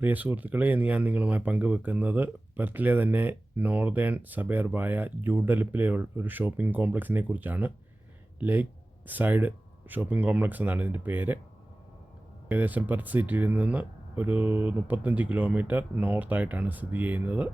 പ്രിയ സുഹൃത്തുക്കളെ, ഇന്ന് ഞാൻ നിങ്ങളുമായി പങ്കുവെക്കുന്നത് പെർത്തിലെ തന്നെ നോർത്തേൺ സബർബായ ജൂഡലിപ്പിലെ ഒരു ഷോപ്പിംഗ് കോംപ്ലക്സിനെ കുറിച്ചാണ്. ലേക്ക് സൈഡ് ഷോപ്പിംഗ് കോംപ്ലക്സ് എന്നാണ് ഇതിൻ്റെ പേര്. ഏകദേശം പെർത്ത് സിറ്റിയിൽ നിന്ന് ഒരു 35 കിലോമീറ്റർ നോർത്തായിട്ടാണ് സ്ഥിതി ചെയ്യുന്നത്.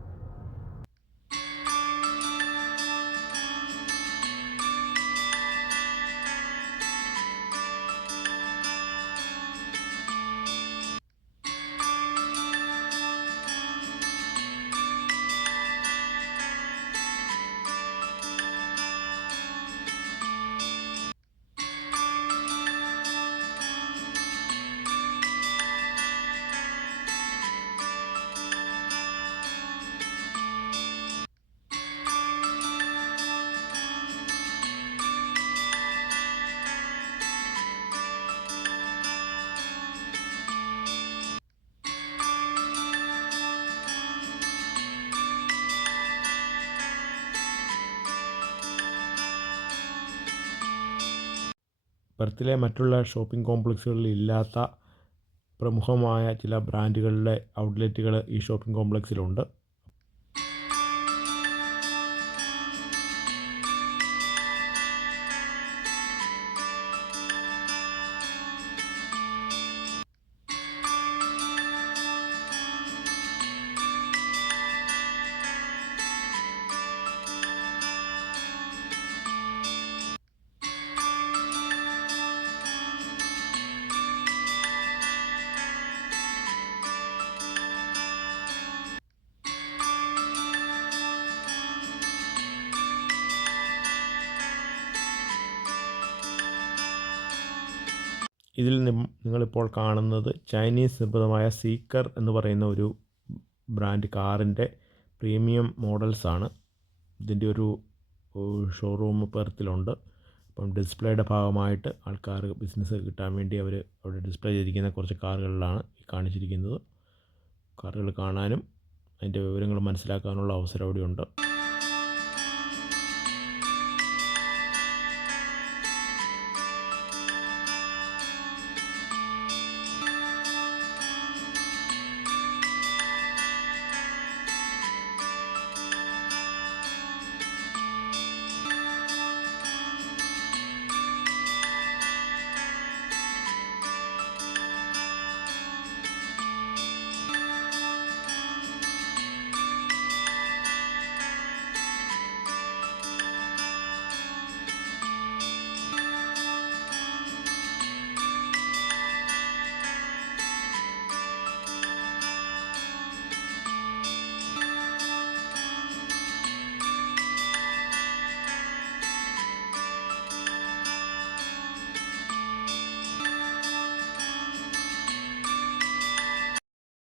പെർത്തിലെ മറ്റുള്ള ഷോപ്പിംഗ് കോംപ്ലക്സുകളിൽ ഇല്ലാത്ത പ്രമുഖമായ ചില ബ്രാൻഡുകളുടെ ഔട്ട്ലെറ്റുകൾ ഈ ഷോപ്പിംഗ് കോംപ്ലക്സിലുണ്ട്. ഇതിൽ നിങ്ങളിപ്പോൾ കാണുന്നത് ചൈനീസ് നിർമ്മിതമായ സീക്കർ എന്ന് പറയുന്ന ഒരു ബ്രാൻഡ് കാറിൻ്റെ പ്രീമിയം മോഡൽസാണ്. ഇതിൻ്റെ ഒരു ഷോറൂം പെർത്തിലുണ്ട്. അപ്പം ഡിസ്പ്ലേയുടെ ഭാഗമായിട്ട് ആൾക്കാർ ബിസിനസ് കിട്ടാൻ വേണ്ടി അവർ അവിടെ ഡിസ്പ്ലേ ചെയ്തിരിക്കുന്ന കുറച്ച് കാറുകളിലാണ് കാണിച്ചിരിക്കുന്നത്. കാറുകൾ കാണാനും അതിൻ്റെ വിവരങ്ങൾ മനസ്സിലാക്കാനുള്ള അവസരം അവിടെയുണ്ട്.